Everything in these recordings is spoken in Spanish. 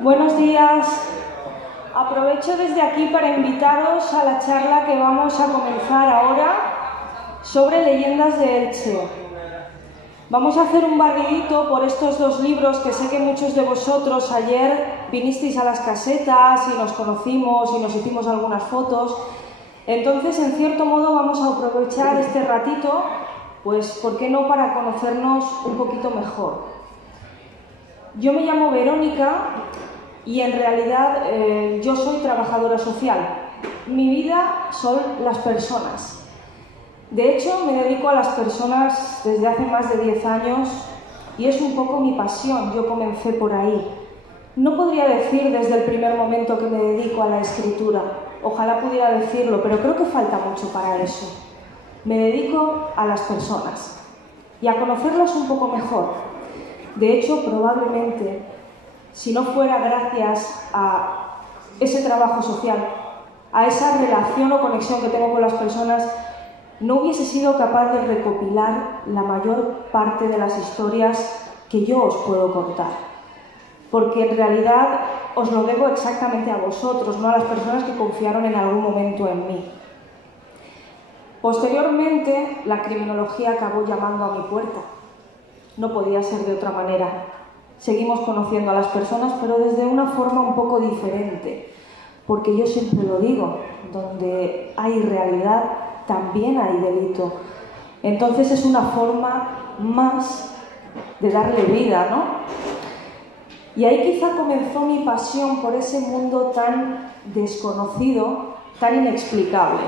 Buenos días. Aprovecho desde aquí para invitaros a la charla que vamos a comenzar ahora sobre leyendas de Elche. Vamos a hacer un barridito por estos dos libros que sé que muchos de vosotros ayer vinisteis a las casetas y nos conocimos y nos hicimos algunas fotos. Entonces, en cierto modo, vamos a aprovechar este ratito, pues, ¿por qué no?, para conocernos un poquito mejor. Yo me llamo Verónica y en realidad yo soy trabajadora social. Mi vida son las personas. De hecho, me dedico a las personas desde hace más de 10 años y es un poco mi pasión. Yo comencé por ahí. No podría decir desde el primer momento que me dedico a la escritura. Ojalá pudiera decirlo, pero creo que falta mucho para eso. Me dedico a las personas y a conocerlas un poco mejor. De hecho, probablemente, si no fuera gracias a ese trabajo social, a esa relación o conexión que tengo con las personas, no hubiese sido capaz de recopilar la mayor parte de las historias que yo os puedo contar. Porque en realidad os lo debo exactamente a vosotros, no a las personas que confiaron en algún momento en mí. Posteriormente, la criminología acabó llamando a mi puerta. No podía ser de otra manera. Seguimos conociendo a las personas, pero desde una forma un poco diferente. Porque yo siempre lo digo, donde hay realidad, también hay delito. Entonces es una forma más de darle vida, ¿no? Y ahí quizá comenzó mi pasión por ese mundo tan desconocido, tan inexplicable.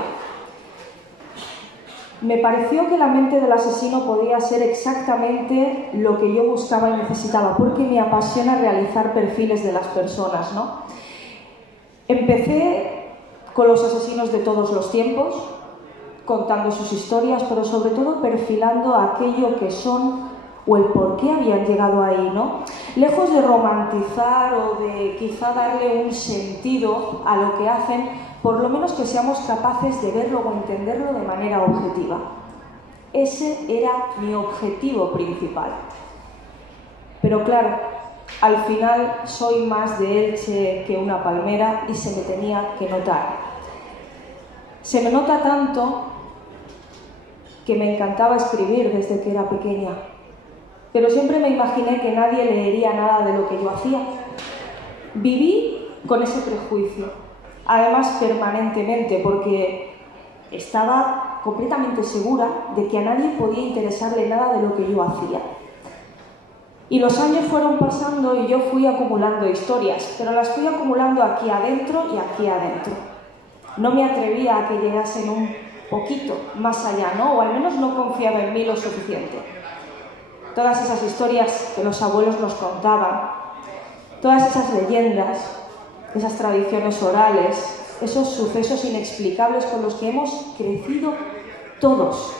Me pareció que la mente del asesino podía ser exactamente lo que yo buscaba y necesitaba, porque me apasiona realizar perfiles de las personas, ¿no? Empecé con los asesinos de todos los tiempos, contando sus historias, pero sobre todo perfilando aquello que son o el por qué habían llegado ahí, ¿no? Lejos de romantizar o de quizá darle un sentido a lo que hacen, por lo menos que seamos capaces de verlo o entenderlo de manera objetiva. Ese era mi objetivo principal. Pero claro, al final soy más de Elche que una palmera y se me tenía que notar. Se me nota tanto que me encantaba escribir desde que era pequeña, pero siempre me imaginé que nadie leería nada de lo que yo hacía. Viví con ese prejuicio, además permanentemente, porque estaba completamente segura de que a nadie podía interesarle nada de lo que yo hacía. Y los años fueron pasando y yo fui acumulando historias, pero las fui acumulando aquí adentro y aquí adentro. No me atrevía a que llegasen un poquito más allá, ¿no? O al menos no confiaba en mí lo suficiente. Todas esas historias que los abuelos nos contaban, todas esas leyendas, esas tradiciones orales, esos sucesos inexplicables con los que hemos crecido todos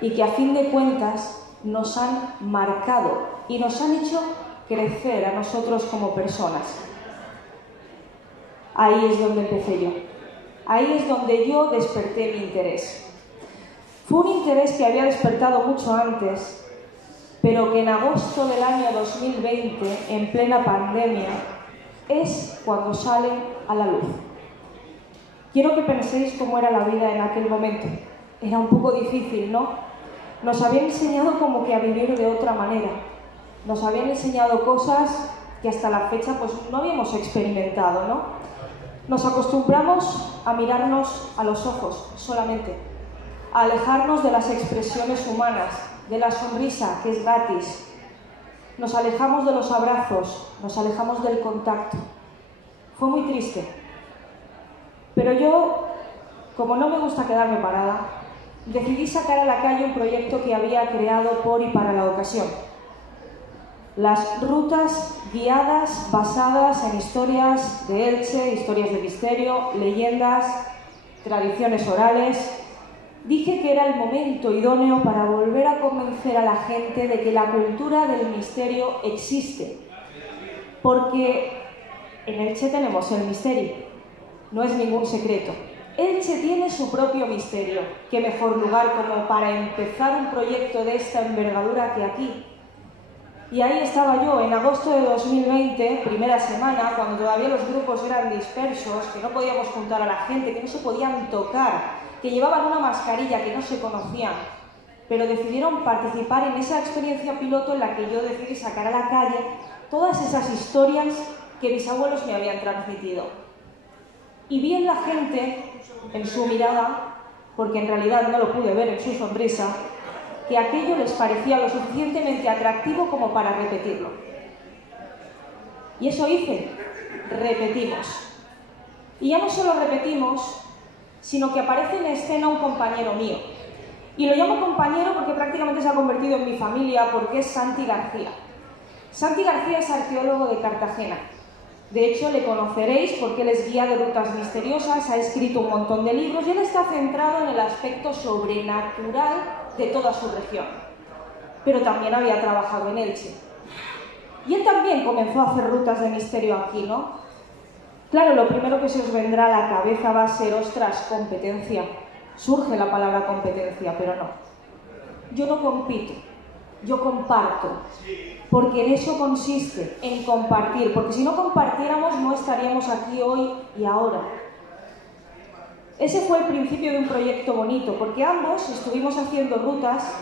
y que a fin de cuentas nos han marcado y nos han hecho crecer a nosotros como personas. Ahí es donde empecé yo. Ahí es donde yo desperté mi interés. Fue un interés que había despertado mucho antes, pero que en agosto del año 2020, en plena pandemia, es cuando sale a la luz. Quiero que penséis cómo era la vida en aquel momento. Era un poco difícil, ¿no? Nos habían enseñado como que a vivir de otra manera. Nos habían enseñado cosas que hasta la fecha pues no habíamos experimentado, ¿no? Nos acostumbramos a mirarnos a los ojos solamente, a alejarnos de las expresiones humanas, de la sonrisa, que es gratis. Nos alejamos de los abrazos, nos alejamos del contacto. Fue muy triste. Pero yo, como no me gusta quedarme parada, decidí sacar a la calle un proyecto que había creado por y para la ocasión. Las rutas guiadas basadas en historias de Elche, historias de misterio, leyendas, tradiciones orales. Dije que era el momento idóneo para volver a convencer a la gente de que la cultura del misterio existe. Porque en Elche tenemos el misterio, no es ningún secreto. Elche tiene su propio misterio. ¿Qué mejor lugar como para empezar un proyecto de esta envergadura que aquí? Y ahí estaba yo, en agosto de 2020, primera semana, cuando todavía los grupos eran dispersos, que no podíamos juntar a la gente, que no se podían tocar, que llevaban una mascarilla, que no se conocían, pero decidieron participar en esa experiencia piloto en la que yo decidí sacar a la calle todas esas historias que mis abuelos me habían transmitido. Y vi en la gente, en su mirada, porque en realidad no lo pude ver en su sonrisa, que aquello les parecía lo suficientemente atractivo como para repetirlo. Y eso hice, repetimos. Y ya no solo repetimos, sino que aparece en escena un compañero mío. Y lo llamo compañero porque prácticamente se ha convertido en mi familia, porque es Santi García. Santi García es arqueólogo de Cartagena. De hecho, le conoceréis porque él es guía de rutas misteriosas, ha escrito un montón de libros y él está centrado en el aspecto sobrenatural de toda su región. Pero también había trabajado en Elche. Y él también comenzó a hacer rutas de misterio aquí, ¿no? Claro, lo primero que se os vendrá a la cabeza va a ser, ostras, competencia. Surge la palabra competencia, pero no. Yo no compito, yo comparto. Porque en eso consiste, en compartir. Porque si no compartiéramos, no estaríamos aquí hoy y ahora. Ese fue el principio de un proyecto bonito, porque ambos estuvimos haciendo rutas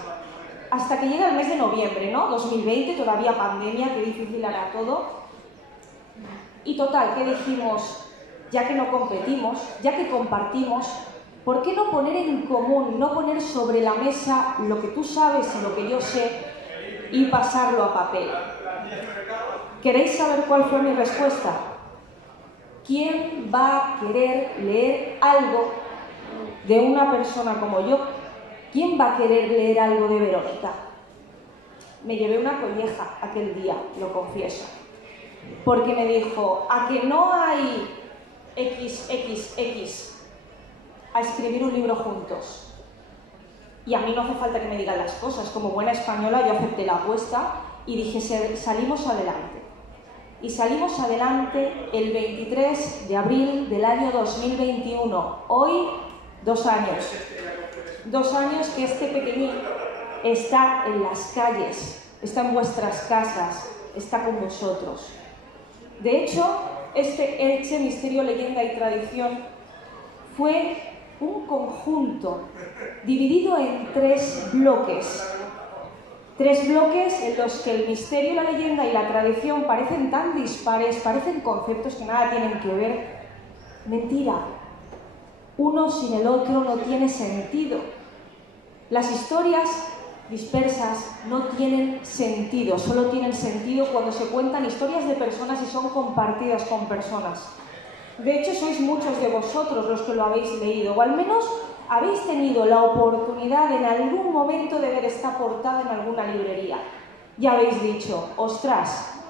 hasta que llega el mes de noviembre, ¿no? 2020, todavía pandemia, qué difícil hará todo. Y total, ¿qué dijimos? Ya que no competimos, ya que compartimos, ¿por qué no poner en común, no poner sobre la mesa lo que tú sabes y lo que yo sé y pasarlo a papel? ¿Queréis saber cuál fue mi respuesta? ¿Quién va a querer leer algo de una persona como yo? ¿Quién va a querer leer algo de Verónica? Me llevé una colleja aquel día, lo confieso. Porque me dijo, ¿a que no hay XXX a escribir un libro juntos? Y a mí no hace falta que me digan las cosas. Como buena española yo acepté la apuesta y dije, salimos adelante. Y salimos adelante el 23 de abril del año 2021. Hoy, 2 años. 2 años que este pequeñín está en las calles, está en vuestras casas, está con vosotros. De hecho, este Elche Misterio, Leyenda y Tradición fue un conjunto dividido en 3 bloques. 3 bloques en los que el misterio, la leyenda y la tradición parecen tan dispares, parecen conceptos que nada tienen que ver. Mentira. Uno sin el otro no tiene sentido. Las historias dispersas no tienen sentido, solo tienen sentido cuando se cuentan historias de personas y son compartidas con personas. De hecho, sois muchos de vosotros los que lo habéis leído, o al menos habéis tenido la oportunidad en algún momento de ver esta portada en alguna librería. Y habéis dicho, ostras,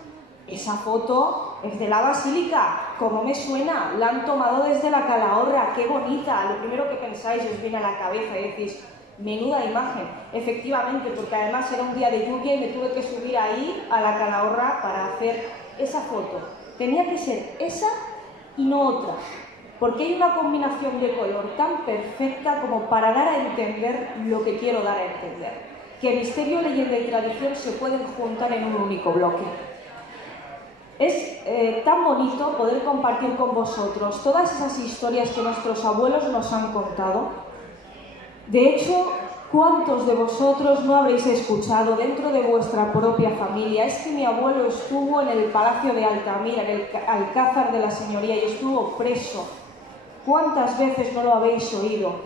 esa foto es de la Basílica, ¿cómo me suena? La han tomado desde la Calahorra, qué bonita. Lo primero que pensáis os viene a la cabeza y decís, menuda imagen. Efectivamente, porque además era un día de lluvia y me tuve que subir ahí a la Calahorra para hacer esa foto. Tenía que ser esa y no otra, porque hay una combinación de color tan perfecta como para dar a entender lo que quiero dar a entender. Que misterio, leyenda y tradición se pueden juntar en un único bloque. Es tan bonito poder compartir con vosotros todas esas historias que nuestros abuelos nos han contado. De hecho, ¿cuántos de vosotros no habréis escuchado dentro de vuestra propia familia? Es que mi abuelo estuvo en el Palacio de Altamira, en el Alcázar de la Señoría, y estuvo preso. ¿Cuántas veces no lo habéis oído?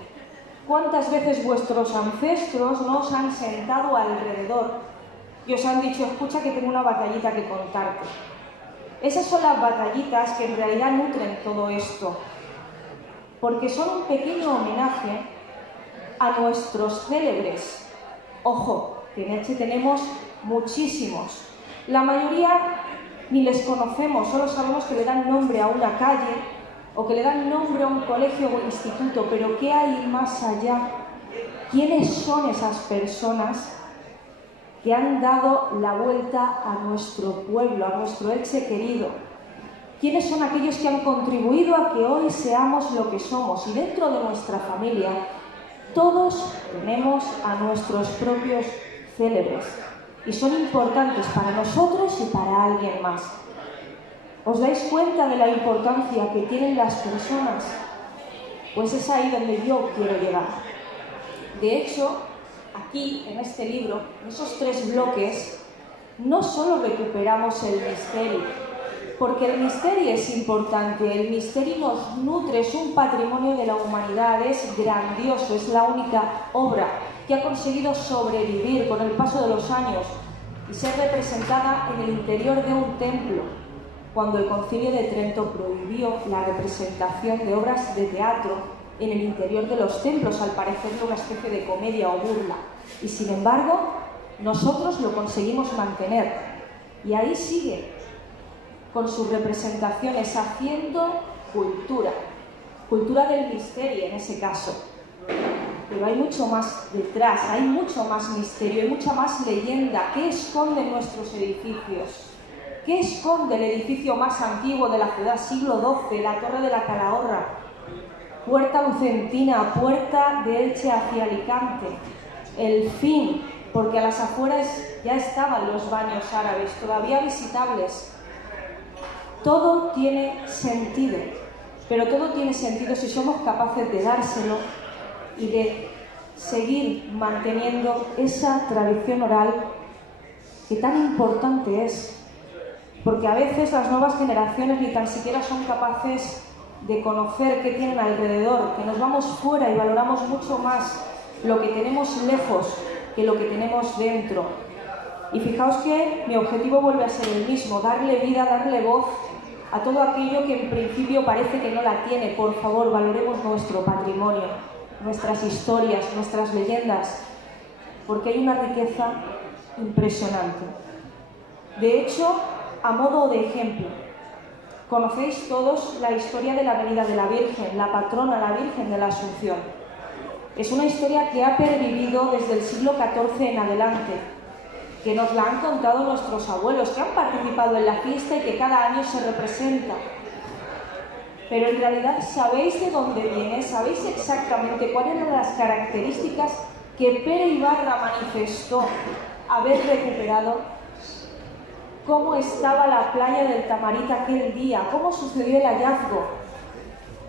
¿Cuántas veces vuestros ancestros no os han sentado alrededor y os han dicho, escucha que tengo una batallita que contarte? Esas son las batallitas que en realidad nutren todo esto, porque son un pequeño homenaje a nuestros célebres. Ojo, que en Elche tenemos muchísimos. La mayoría ni les conocemos, solo sabemos que le dan nombre a una calle o que le dan nombre a un colegio o instituto, pero ¿qué hay más allá? ¿Quiénes son esas personas que han dado la vuelta a nuestro pueblo, a nuestro Elche querido? ¿Quiénes son aquellos que han contribuido a que hoy seamos lo que somos? Y dentro de nuestra familia todos tenemos a nuestros propios célebres. y son importantes para nosotros y para alguien más. ¿Os dais cuenta de la importancia que tienen las personas? Pues es ahí donde yo quiero llegar. De hecho, aquí, en este libro, en esos 3 bloques, no solo recuperamos el misterio, porque el misterio es importante, el misterio nos nutre, es un patrimonio de la humanidad, es grandioso, es la única obra que ha conseguido sobrevivir con el paso de los años y ser representada en el interior de un templo, cuando el Concilio de Trento prohibió la representación de obras de teatro en el interior de los templos, al parecerle una especie de comedia o burla. Y sin embargo, nosotros lo conseguimos mantener. Y ahí sigue, con sus representaciones, haciendo cultura. Cultura del misterio, en ese caso. Pero hay mucho más detrás, hay mucho más misterio, hay mucha más leyenda. ¿Qué esconden nuestros edificios? ¿Qué esconde el edificio más antiguo de la ciudad, siglo XII, la Torre de la Calahorra? Puerta Lucentina, puerta de Elche hacia Alicante. El fin, porque a las afueras ya estaban los baños árabes, todavía visitables. Todo tiene sentido, pero todo tiene sentido si somos capaces de dárselo y de seguir manteniendo esa tradición oral que tan importante es. Porque a veces las nuevas generaciones ni tan siquiera son capaces de conocer qué tienen alrededor, que nos vamos fuera y valoramos mucho más lo que tenemos lejos que lo que tenemos dentro. Y fijaos que mi objetivo vuelve a ser el mismo, darle vida, darle voz a todo aquello que en principio parece que no la tiene. Por favor, valoremos nuestro patrimonio, nuestras historias, nuestras leyendas, porque hay una riqueza impresionante. De hecho, a modo de ejemplo, conocéis todos la historia de la Avenida de la Virgen, la patrona, la Virgen de la Asunción. Es una historia que ha pervivido desde el siglo XIV en adelante, que nos la han contado nuestros abuelos, que han participado en la fiesta y que cada año se representa. Pero en realidad, ¿sabéis de dónde viene? ¿Sabéis exactamente cuáles eran las características que Pere Ibarra manifestó haber recuperado? ¿Cómo estaba la playa del Tamarita aquel día? ¿Cómo sucedió el hallazgo?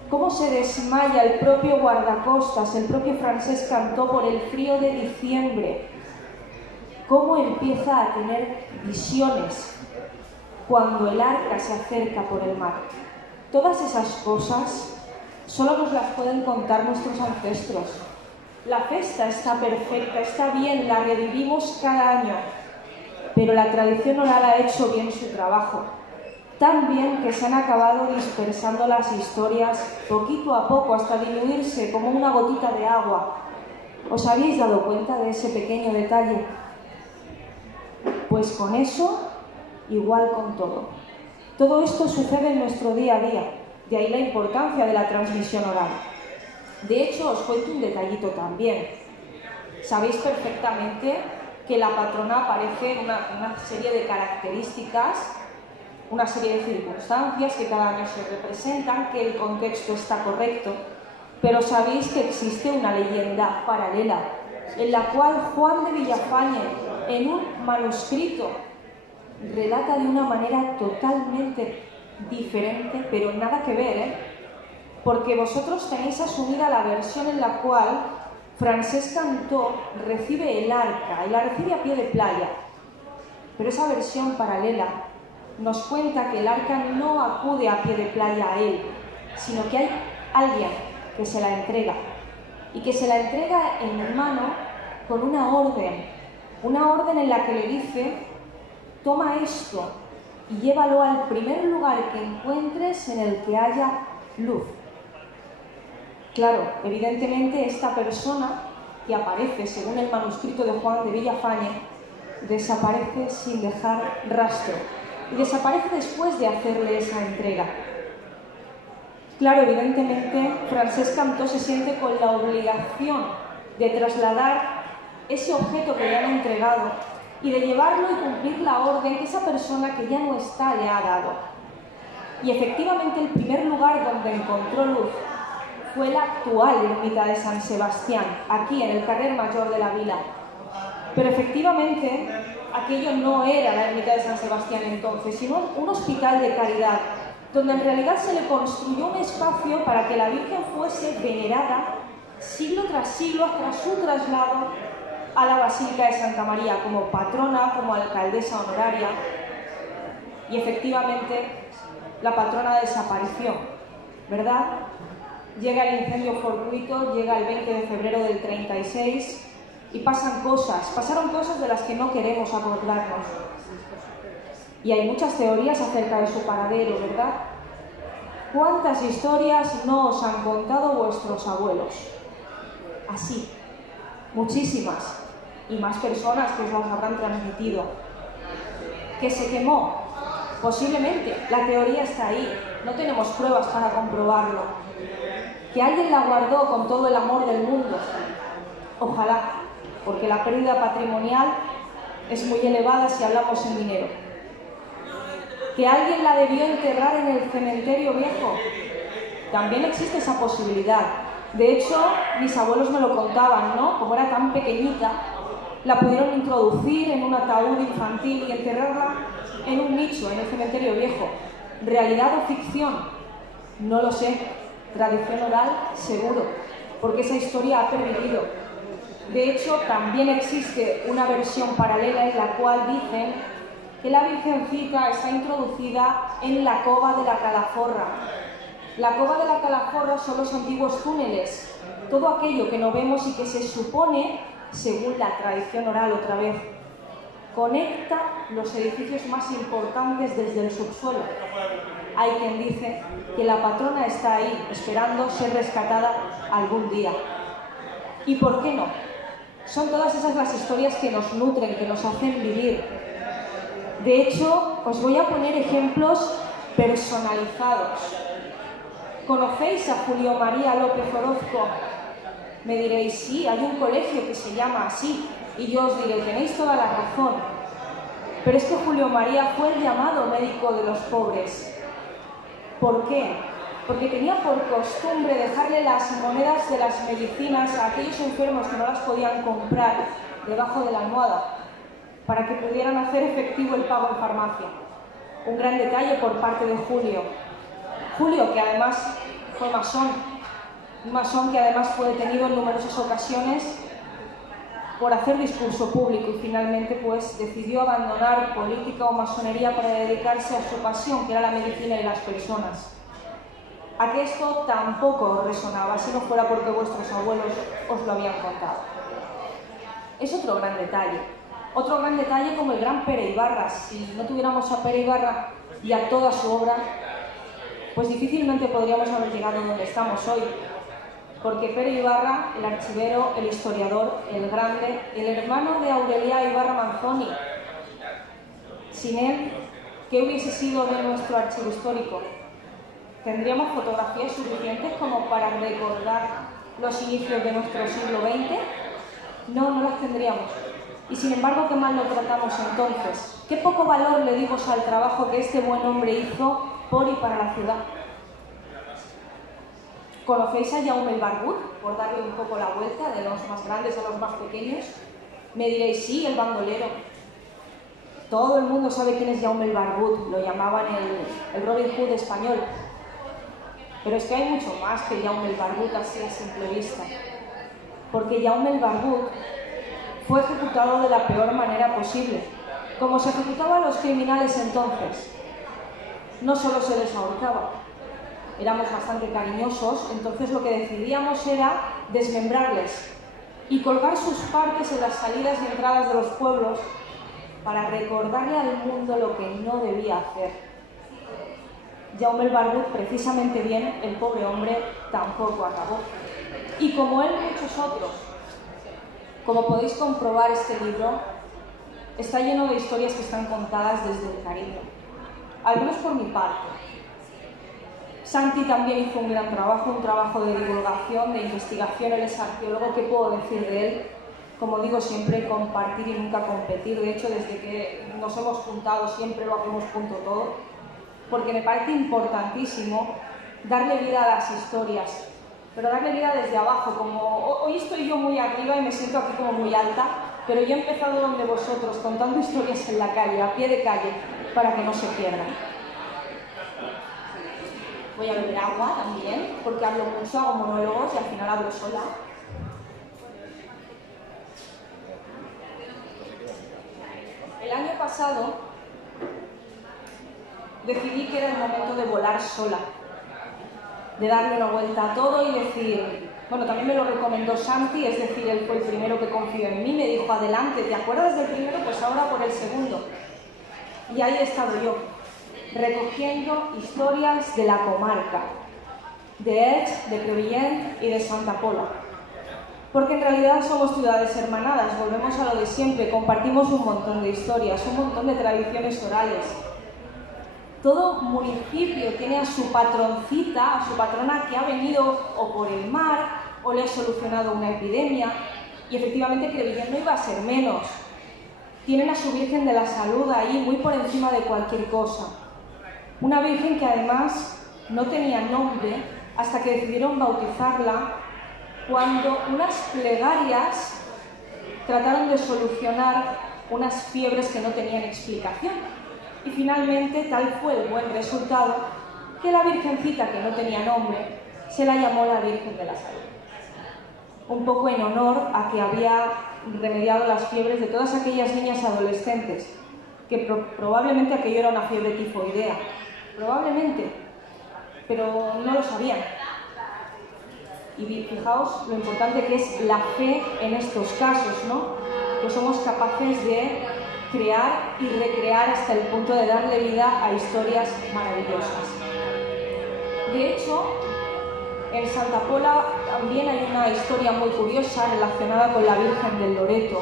¿Cómo se desmaya el propio guardacostas, el propio Francesc Cantó por el frío de diciembre? ¿Cómo empieza a tener visiones cuando el arca se acerca por el mar? Todas esas cosas solo nos las pueden contar nuestros ancestros. La festa está perfecta, está bien, la revivimos cada año. Pero la tradición oral ha hecho bien su trabajo, tan bien que se han acabado dispersando las historias poquito a poco hasta diluirse como una gotita de agua. ¿Os habéis dado cuenta de ese pequeño detalle? Pues con eso, igual con todo. Todo esto sucede en nuestro día a día, de ahí la importancia de la transmisión oral. De hecho, os cuento un detallito también. Sabéis perfectamente que la patrona aparece en una serie de características, una serie de circunstancias que cada año se representan, que el contexto está correcto, pero sabéis que existe una leyenda paralela, en la cual Juan de Villafañe, en un manuscrito, relata de una manera totalmente diferente, pero nada que ver, porque vosotros tenéis asumida la versión en la cual Francesc Cantó recibe el arca y la recibe a pie de playa, pero esa versión paralela nos cuenta que el arca no acude a pie de playa a él, sino que hay alguien que se la entrega y que se la entrega en mano con una orden en la que le dice: toma esto y llévalo al primer lugar que encuentres en el que haya luz. Claro, evidentemente esta persona que aparece, según el manuscrito de Juan de Villafañe, desaparece sin dejar rastro y desaparece después de hacerle esa entrega. Claro, evidentemente, Francesc Cantó se siente con la obligación de trasladar ese objeto que le han entregado y de llevarlo y cumplir la orden que esa persona que ya no está le ha dado. Y efectivamente el primer lugar donde encontró luz fue la actual ermita de San Sebastián, aquí en el carrer Mayor de la Vila. Pero efectivamente aquello no era la ermita de San Sebastián entonces, sino un hospital de caridad, donde en realidad se le construyó un espacio para que la Virgen fuese venerada siglo tras siglo hasta su traslado a la Basílica de Santa María como patrona, como alcaldesa honoraria. Y efectivamente la patrona desapareció, ¿verdad? Llega el incendio fortuito, llega el 20 de febrero del 36 y pasaron cosas de las que no queremos acordarnos. Y hay muchas teorías acerca de su paradero, ¿verdad? ¿Cuántas historias no os han contado vuestros abuelos? Así, muchísimas, y más personas que os las habrán transmitido. ¿Que se quemó? Posiblemente, la teoría está ahí, no tenemos pruebas para comprobarlo. ¿Que alguien la guardó con todo el amor del mundo? Ojalá, porque la pérdida patrimonial es muy elevada si hablamos en dinero. ¿Que alguien la debió enterrar en el cementerio viejo? También existe esa posibilidad. De hecho, mis abuelos me lo contaban, ¿no? Como era tan pequeñita, la pudieron introducir en un ataúd infantil y enterrarla en un nicho, en el cementerio viejo. ¿Realidad o ficción? No lo sé. Tradición oral, seguro, porque esa historia ha pervivido. De hecho, también existe una versión paralela en la cual dicen que la Virgencita está introducida en la cova de la Calaforra. La cova de la Calaforra son los antiguos túneles, todo aquello que no vemos y que se supone, según la tradición oral otra vez, conecta los edificios más importantes desde el subsuelo. Hay quien dice que la patrona está ahí, esperando ser rescatada algún día. ¿Y por qué no? Son todas esas las historias que nos nutren, que nos hacen vivir. De hecho, os voy a poner ejemplos personalizados. ¿Conocéis a Julio María López Orozco? Me diréis, sí, hay un colegio que se llama así. Y yo os diré, tenéis toda la razón. Pero es que Julio María fue el llamado médico de los pobres. ¿Por qué? Porque tenía por costumbre dejarle las monedas de las medicinas a aquellos enfermos que no las podían comprar debajo de la almohada, para que pudieran hacer efectivo el pago en farmacia. Un gran detalle por parte de Julio. Julio, que además fue masón, un masón que además fue detenido en numerosas ocasiones por hacer discurso público y finalmente pues decidió abandonar política o masonería para dedicarse a su pasión, que era la medicina y las personas. A que esto tampoco os resonaba, si no fuera porque vuestros abuelos os lo habían contado. Es otro gran detalle. Otro gran detalle como el gran Pere Ibarra. Si no tuviéramos a Pere Ibarra y a toda su obra, pues difícilmente podríamos haber llegado donde estamos hoy. Porque Pere Ibarra, el archivero, el historiador, el grande, el hermano de Aurelia Ibarra Manzoni. Sin él, ¿qué hubiese sido de nuestro archivo histórico? ¿Tendríamos fotografías suficientes como para recordar los inicios de nuestro siglo XX? No, no las tendríamos. Y sin embargo, qué mal lo tratamos entonces. Qué poco valor le dimos al trabajo que este buen hombre hizo por y para la ciudad. ¿Conocéis a Jaume el Barbut? Por darle un poco la vuelta, de los más grandes a los más pequeños. Me diréis, sí, el bandolero. Todo el mundo sabe quién es Jaume el Barbut. Lo llamaban el Robin Hood español. Pero es que hay mucho más que Jaume el Barbut así a simple vista. Porque Jaume el Barbut fue ejecutado de la peor manera posible, como se ejecutaba a los criminales entonces. No solo se les ahorcaba, éramos bastante cariñosos, entonces lo que decidíamos era desmembrarles y colgar sus partes en las salidas y entradas de los pueblos para recordarle al mundo lo que no debía hacer. Jaume el Barbut, precisamente bien, el pobre hombre tampoco acabó. Y como él, muchos otros. Como podéis comprobar, este libro está lleno de historias que están contadas desde el cariño, al menos por mi parte. Santi también hizo un gran trabajo, un trabajo de divulgación, de investigación. Él es arqueólogo. ¿Qué puedo decir de él? Como digo siempre, compartir y nunca competir. De hecho, desde que nos hemos juntado siempre lo hacemos junto todo, porque me parece importantísimo darle vida a las historias, pero darle vida desde abajo. Como hoy estoy yo muy arriba y me siento aquí como muy alta, pero yo he empezado donde vosotros, contando historias en la calle, a pie de calle, para que no se pierdan. Voy a beber agua también, porque hablo mucho, hago monólogos y al final hablo sola. El año pasado decidí que era el momento de volar sola, de darle una vuelta a todo y decir, bueno, también me lo recomendó Santi, es decir, él fue el primero que confió en mí, me dijo, adelante, ¿te acuerdas del primero? Pues ahora por el segundo. Y ahí he estado yo, recogiendo historias de la comarca, de Elx, de Crevillent y de Santa Pola. Porque en realidad somos ciudades hermanadas, volvemos a lo de siempre, compartimos un montón de historias, un montón de tradiciones orales. Todo municipio tiene a su patroncita, a su patrona que ha venido o por el mar o le ha solucionado una epidemia. Y efectivamente Crevillent no iba a ser menos. Tienen a su Virgen de la Salud ahí muy por encima de cualquier cosa. Una Virgen que además no tenía nombre hasta que decidieron bautizarla cuando unas plegarias trataron de solucionar unas fiebres que no tenían explicación. Y finalmente tal fue el buen resultado que la Virgencita, que no tenía nombre, se la llamó la Virgen de la Salud. Un poco en honor a que había remediado las fiebres de todas aquellas niñas adolescentes, que probablemente aquello era una fiebre tifoidea, probablemente, pero no lo sabían. Y fijaos lo importante que es la fe en estos casos, ¿no? Que somos capaces de crear y recrear hasta el punto de darle vida a historias maravillosas. De hecho, en Santa Pola también hay una historia muy curiosa relacionada con la Virgen del Loreto,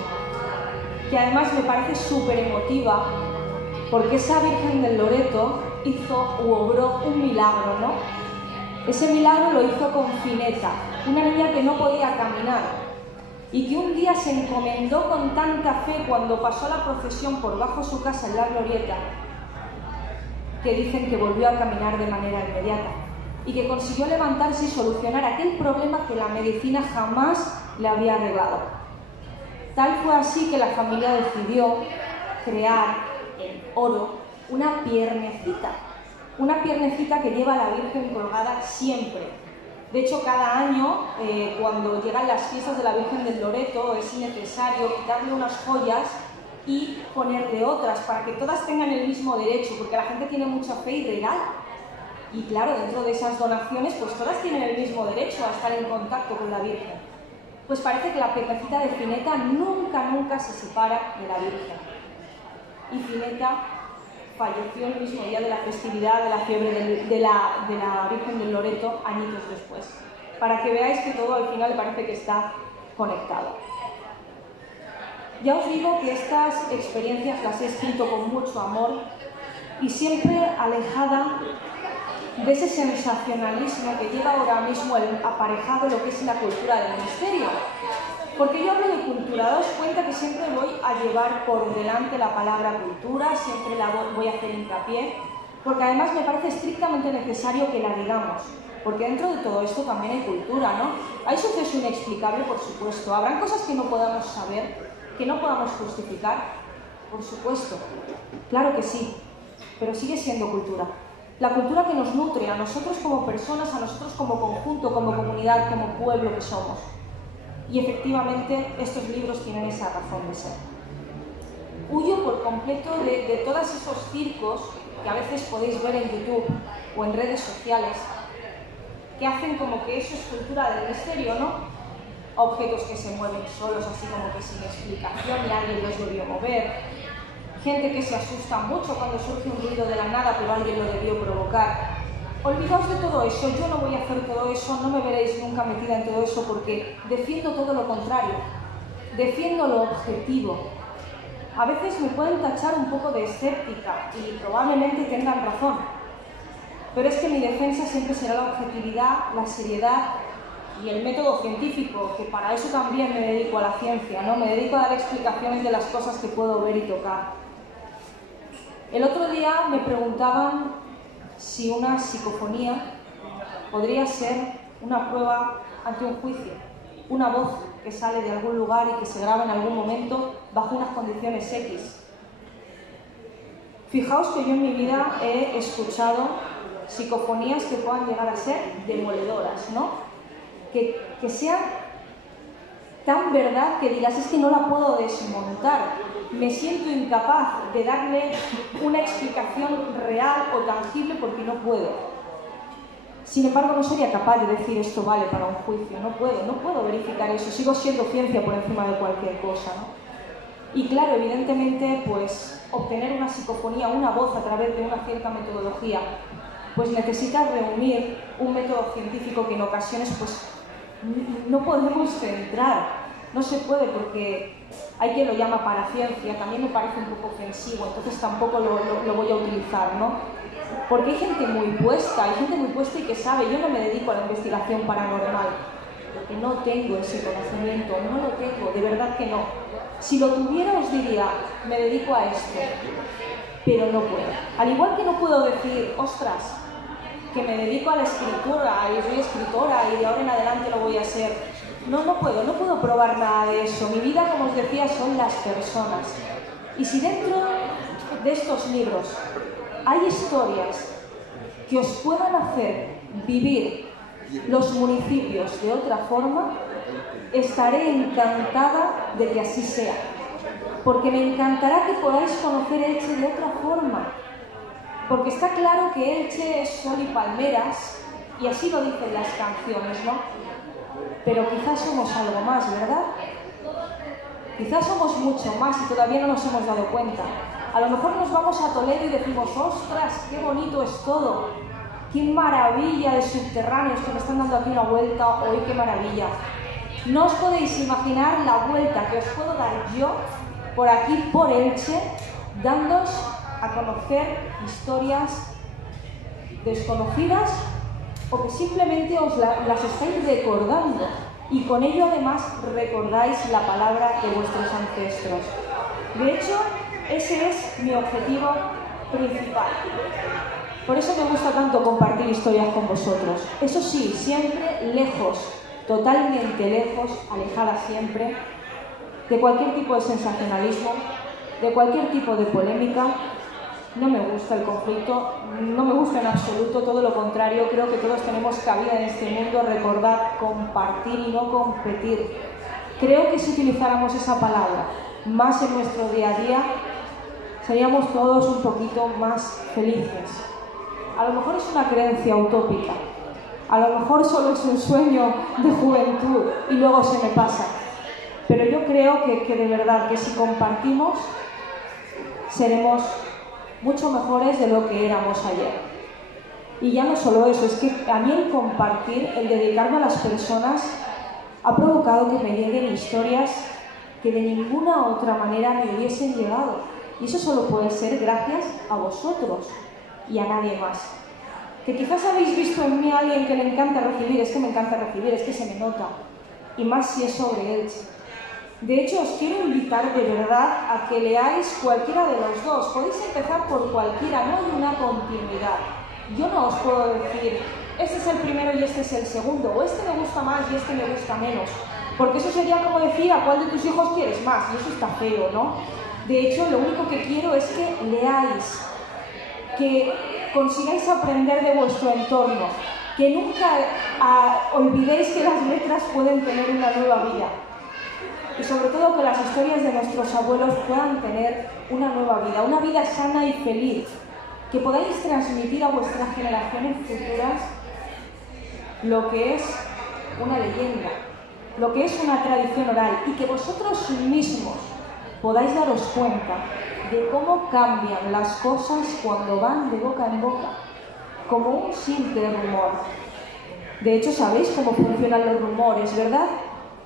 que además me parece súper emotiva, porque esa Virgen del Loreto hizo u obró un milagro, ¿no? Ese milagro lo hizo con Fineta, una niña que no podía caminar y que un día se encomendó con tanta fe cuando pasó la procesión por bajo su casa en la glorieta, que dicen que volvió a caminar de manera inmediata y que consiguió levantarse y solucionar aquel problema que la medicina jamás le había arreglado. Tal fue así que la familia decidió crear en oro una piernecita que lleva a la Virgen colgada siempre. De hecho, cada año, cuando llegan las fiestas de la Virgen del Loreto, es necesario quitarle unas joyas y ponerle otras, para que todas tengan el mismo derecho, porque la gente tiene mucha fe y regala. Y claro, dentro de esas donaciones, pues todas tienen el mismo derecho a estar en contacto con la Virgen. Pues parece que la piernecita de Fineta nunca se separa de la Virgen. Y Fineta falleció el mismo día de la festividad de la fiebre de la Virgen del Loreto, añitos después. Para que veáis que todo al final parece que está conectado. Ya os digo que estas experiencias las he escrito con mucho amor y siempre alejada de ese sensacionalismo que lleva ahora mismo aparejado lo que es la cultura del misterio. Porque yo hablo de cultura, daos cuenta que siempre voy a llevar por delante la palabra cultura, siempre la voy a hacer hincapié, porque además me parece estrictamente necesario que la digamos, porque dentro de todo esto también hay cultura, ¿no? Hay suceso inexplicable, por supuesto, habrán cosas que no podamos saber, que no podamos justificar, por supuesto, claro que sí, pero sigue siendo cultura. La cultura que nos nutre a nosotros como personas, a nosotros como conjunto, como comunidad, como pueblo que somos. Y efectivamente estos libros tienen esa razón de ser. Huyo por completo de todos esos circos que a veces podéis ver en YouTube o en redes sociales, que hacen como que eso es cultura del misterio, ¿no? Objetos que se mueven solos, así como que sin explicación y alguien los debió mover. Gente que se asusta mucho cuando surge un ruido de la nada, pero alguien lo debió provocar. Olvidaos de todo eso, yo no voy a hacer todo eso, no me veréis nunca metida en todo eso porque defiendo todo lo contrario, defiendo lo objetivo. A veces me pueden tachar un poco de escéptica y probablemente tengan razón, pero es que mi defensa siempre será la objetividad, la seriedad y el método científico, que para eso también me dedico a la ciencia, ¿no? Me dedico a dar explicaciones de las cosas que puedo ver y tocar. El otro día me preguntaban si una psicofonía podría ser una prueba ante un juicio. una voz que sale de algún lugar y que se graba en algún momento bajo unas condiciones X. Fijaos que yo en mi vida he escuchado psicofonías que puedan llegar a ser demoledoras, ¿no? Que sean tan verdad que digas, es que no la puedo desmontar, me siento incapaz de darle una explicación real o tangible porque no puedo. Sin embargo, no sería capaz de decir esto vale para un juicio, no puedo verificar eso, sigo siendo ciencia por encima de cualquier cosa, ¿no? Y claro, evidentemente, pues obtener una psicofonía, una voz a través de una cierta metodología, pues necesita reunir un método científico que en ocasiones pues no podemos centrar. No se puede porque hay quien lo llama paraciencia, también me parece un poco ofensivo, entonces tampoco lo voy a utilizar, ¿no? Porque hay gente muy puesta y que sabe. Yo no me dedico a la investigación paranormal, porque no tengo ese conocimiento, no lo tengo, de verdad que no. Si lo tuviera os diría, me dedico a esto, pero no puedo. Al igual que no puedo decir, ostras, que me dedico a la escritura y soy escritora y de ahora en adelante lo voy a ser. No puedo probar nada de eso. Mi vida, como os decía, son las personas. Y si dentro de estos libros hay historias que os puedan hacer vivir los municipios de otra forma, estaré encantada de que así sea. Porque me encantará que podáis conocer Elche de otra forma. Porque está claro que Elche es sol y palmeras, y así lo dicen las canciones, ¿no? Pero quizás somos algo más, ¿verdad? Quizás somos mucho más y todavía no nos hemos dado cuenta. A lo mejor nos vamos a Toledo y decimos, ¡ostras, qué bonito es todo! ¡Qué maravilla de subterráneos que me están dando aquí una vuelta! ¡Hoy qué maravilla! No os podéis imaginar la vuelta que os puedo dar yo por aquí, por Elche, dándoos a conocer historias desconocidas o que simplemente os las estáis recordando y con ello además recordáis la palabra de vuestros ancestros. De hecho, ese es mi objetivo principal. Por eso me gusta tanto compartir historias con vosotros. Eso sí, siempre lejos, totalmente lejos, alejada siempre de cualquier tipo de sensacionalismo, de cualquier tipo de polémica. No me gusta el conflicto, no me gusta en absoluto, todo lo contrario, creo que todos tenemos cabida en este mundo, recordar, compartir y no competir. Creo que si utilizáramos esa palabra más en nuestro día a día, seríamos todos un poquito más felices. A lo mejor es una creencia utópica, a lo mejor solo es un sueño de juventud y luego se me pasa, pero yo creo que de verdad que si compartimos seremos mucho mejores de lo que éramos ayer. Y ya no solo eso, es que a mí el compartir, el dedicarme a las personas, ha provocado que me lleguen historias que de ninguna otra manera me hubiesen llegado. Y eso solo puede ser gracias a vosotros y a nadie más. Que quizás habéis visto en mí a alguien que le encanta recibir, es que me encanta recibir, es que se me nota. Y más si es sobre Elche. De hecho, os quiero invitar de verdad a que leáis cualquiera de los dos. Podéis empezar por cualquiera, no hay una continuidad. Yo no os puedo decir, este es el primero y este es el segundo, o este me gusta más y este me gusta menos. Porque eso sería como decir a cuál de tus hijos quieres más, y eso está feo, ¿no? De hecho, lo único que quiero es que leáis, que consigáis aprender de vuestro entorno, que nunca olvidéis que las letras pueden tener una nueva vida. Y sobre todo que las historias de nuestros abuelos puedan tener una nueva vida, una vida sana y feliz, que podáis transmitir a vuestras generaciones futuras lo que es una leyenda, lo que es una tradición oral, y que vosotros mismos podáis daros cuenta de cómo cambian las cosas cuando van de boca en boca, como un simple rumor. De hecho, sabéis cómo funcionan los rumores, ¿verdad?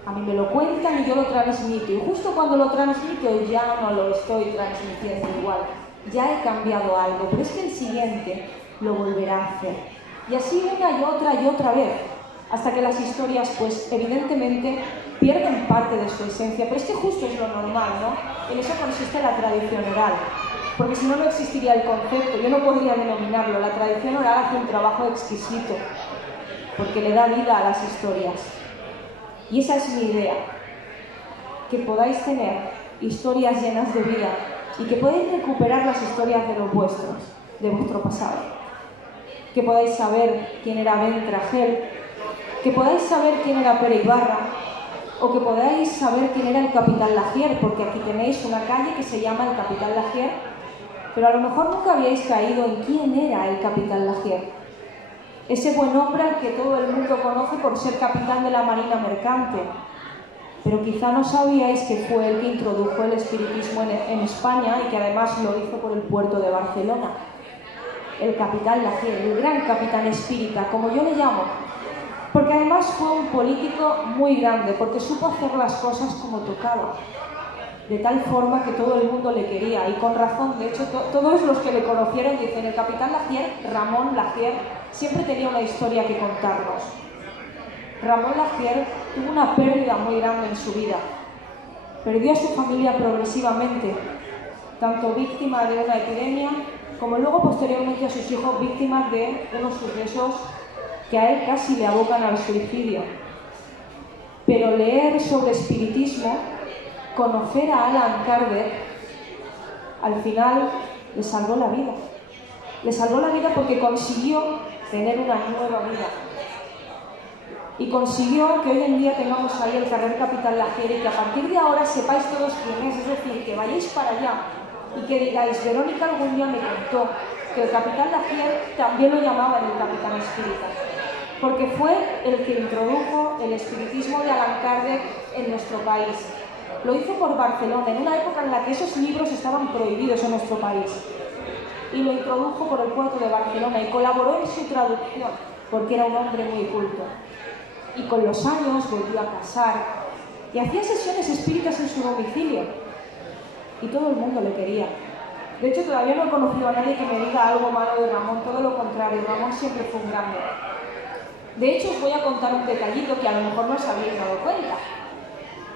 A mí me lo cuentan y yo lo transmito, y justo cuando lo transmito ya no lo estoy transmitiendo igual, ya he cambiado algo, pero es que el siguiente lo volverá a hacer. Y así una y otra vez, hasta que las historias, pues evidentemente, pierden parte de su esencia, pero es que justo es lo normal, ¿no? En eso consiste la tradición oral, porque si no, no existiría el concepto, yo no podría denominarlo. La tradición oral hace un trabajo exquisito, porque le da vida a las historias. Y esa es mi idea, que podáis tener historias llenas de vida y que podáis recuperar las historias de los vuestros, de vuestro pasado. Que podáis saber quién era Ben Tragel, que podáis saber quién era Pere Ibarra, o que podáis saber quién era el Capitán Lagier, porque aquí tenéis una calle que se llama el Capitán Lagier, pero a lo mejor nunca habíais caído en quién era el Capitán Lagier. Ese buen hombre al que todo el mundo conoce por ser capitán de la Marina Mercante, pero quizá no sabíais que fue el que introdujo el espiritismo en España y que además lo hizo por el puerto de Barcelona. El Capitán Lagier, el gran capitán espírita, como yo le llamo, porque además fue un político muy grande, porque supo hacer las cosas como tocaba, de tal forma que todo el mundo le quería, y con razón. De hecho, todos los que le conocieron dicen, el Capitán Lagier, Ramón Lagier, siempre tenía una historia que contarnos. Ramón Lagier tuvo una pérdida muy grande en su vida. Perdió a su familia progresivamente, tanto víctima de una epidemia, como luego posteriormente a sus hijos víctimas de unos sucesos que a él casi le abocan al suicidio. Pero leer sobre espiritismo, conocer a Allan Kardec, al final le salvó la vida. Le salvó la vida porque consiguió tener una nueva vida. Y consiguió que hoy en día tengamos ahí el carrer Capitán Lagier y que a partir de ahora sepáis todos quién es decir, que vayáis para allá y que digáis, Verónica algún día me contó que el Capitán Lagier también lo llamaban el Capitán Espírita, porque fue el que introdujo el espiritismo de Allan Kardec en nuestro país. Lo hizo por Barcelona, en una época en la que esos libros estaban prohibidos en nuestro país. Y lo introdujo por el puerto de Barcelona y colaboró en su traducción, porque era un hombre muy culto. Y con los años volvió a casar y hacía sesiones espíritas en su domicilio. Y todo el mundo le quería. De hecho, todavía no he conocido a nadie que me diga algo malo de Ramón, todo lo contrario, Ramón siempre fue un grande. De hecho, os voy a contar un detallito que a lo mejor no os habéis dado cuenta.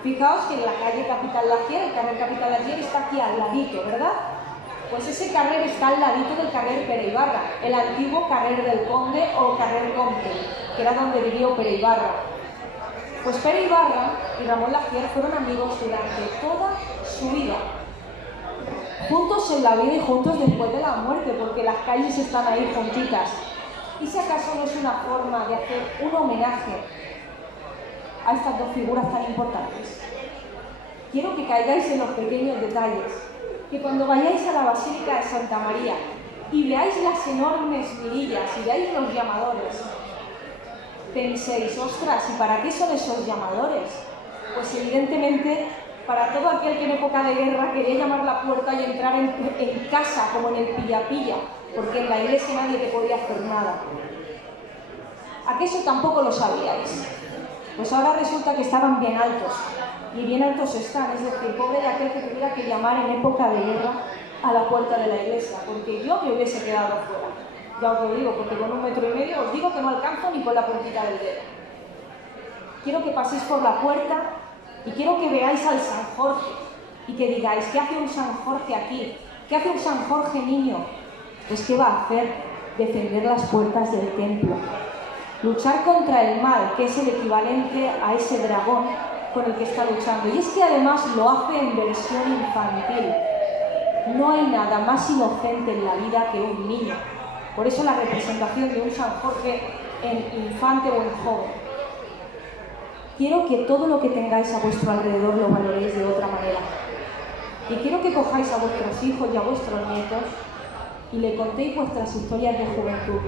Fijaos que en la calle Capitán Lagier, el carrer Capitán Lagier está aquí al ladito, ¿verdad? Pues ese carrer está al ladito del carrer Pere Ibarra, el antiguo carrer del Conde o carrer Comte, que era donde vivió Pere Ibarra. Pues Pere Ibarra y Ramón Lagier fueron amigos durante toda su vida. Juntos en la vida y juntos después de la muerte, porque las calles están ahí juntitas. ¿Y si acaso no es una forma de hacer un homenaje a estas dos figuras tan importantes? Quiero que caigáis en los pequeños detalles, que cuando vayáis a la Basílica de Santa María y veáis las enormes mirillas y veáis los llamadores, penséis, ostras, ¿y para qué son esos llamadores? Pues evidentemente para todo aquel que en época de guerra quería llamar la puerta y entrar en casa, como en el pilla-pilla, porque en la iglesia nadie te podía hacer nada. ¿A qué eso tampoco lo sabíais? Pues ahora resulta que estaban bien altos, y bien altos están, es decir, pobre de aquel que tuviera que llamar en época de guerra a la puerta de la iglesia, porque yo me hubiese quedado fuera. Ya os lo digo, porque con 1,5 metros os digo que no alcanzo ni con la puntita del dedo. Quiero que paséis por la puerta y quiero que veáis al San Jorge y que digáis, ¿qué hace un San Jorge aquí? ¿Qué hace un San Jorge niño? Pues ¿qué va a hacer? Defender las puertas del templo. Luchar contra el mal, que es el equivalente a ese dragón con el que está luchando. Y es que además lo hace en versión infantil. No hay nada más inocente en la vida que un niño. Por eso la representación de un San Jorge en infante o en joven. Quiero que todo lo que tengáis a vuestro alrededor lo valoréis de otra manera. Y quiero que cojáis a vuestros hijos y a vuestros nietos y le contéis vuestras historias de juventud.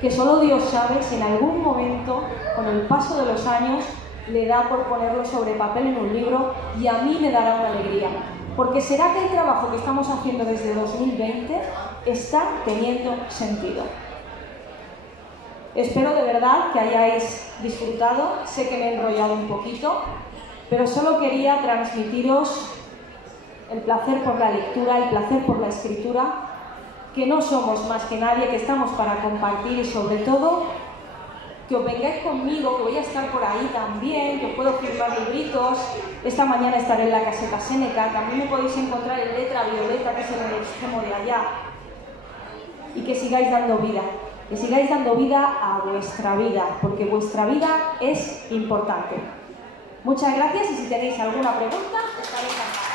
Que solo Dios sabe si en algún momento, con el paso de los años, le da por ponerlo sobre papel en un libro y a mí me dará una alegría. Porque será que el trabajo que estamos haciendo desde 2020 está teniendo sentido. Espero de verdad que hayáis disfrutado. Sé que me he enrollado un poquito, pero solo quería transmitiros el placer por la lectura, el placer por la escritura, que no somos más que nadie, que estamos para compartir y sobre todo que os vengáis conmigo, que voy a estar por ahí también, que os puedo firmar libritos. Esta mañana estaré en la Caseta Séneca, también me podéis encontrar en Letra Violeta, que es en el extremo de allá. Y que sigáis dando vida a vuestra vida, porque vuestra vida es importante. Muchas gracias y si tenéis alguna pregunta, estaré encantada.